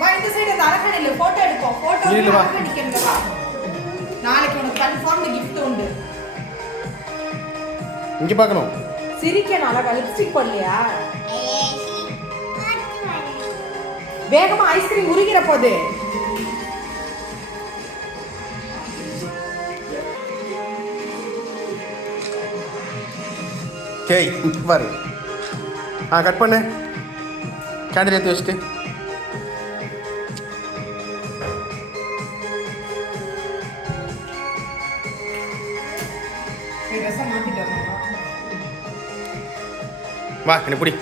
வா இந்த சைடு அந்த அரகணில போட்டோ எடுப்போம். போட்டோ அரகணிக்கங்க வா. நாளைக்கு உனக்கு கன்ஃபார்ம் gift உண்டு. இங்க பார்க்கணும். சிரிக்கணும் அழகா லிப்ஸ்டிக் போடலையா? வேகமா ஐஸ்கிரீம் உருகிற போது. கேய் பாரு. கட் பண்ணு. கேண்டில் எடுத்து வச்சுட்டு. வா என்ன பிடி.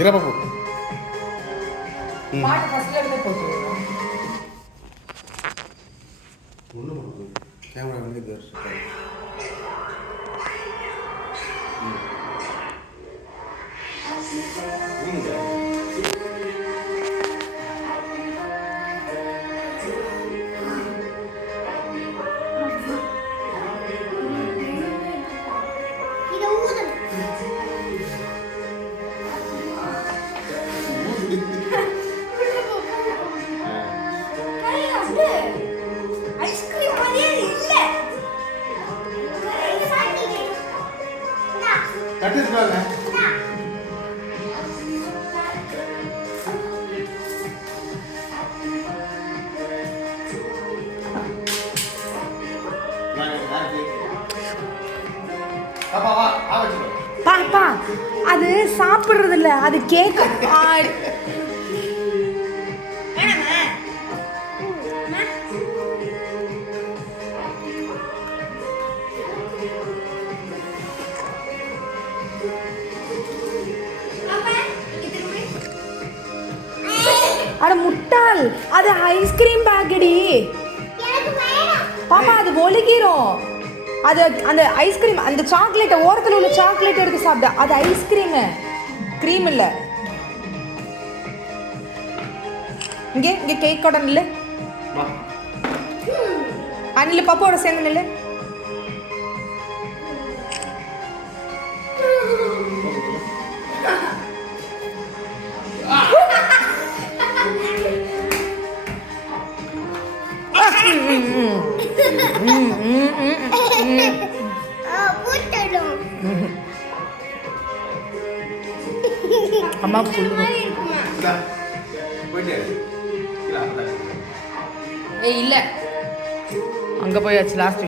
இரப்போ பாட்டு ஃபர்ஸ்ட்ல இருந்து போட்டு ஒண்ணு போடு. கேமரா வந்து இது பாப்பா அது சாப்பிடுறது இல்ல, அது கேக். அட முட்டாள், அது ஐஸ்கிரீம் பேக்கடி பாப்பா. அது ஒழுகிரும். அது அந்த ஐஸ்கிரீம் அந்த சாக்லேட்டை ஓரத்தில் உள்ள சாக்லேட் எடுத்து சாப்பிட. அது ஐஸ்கிரீமு, க்ரீம் இல்லை. இங்கே இங்கே கேக் கூட நில்லு. அனில் பாப்பாவோட சேர்ந்து நில்லு. அம்மா இல்ல அங்க போயாச்சு லாஸ்ட்.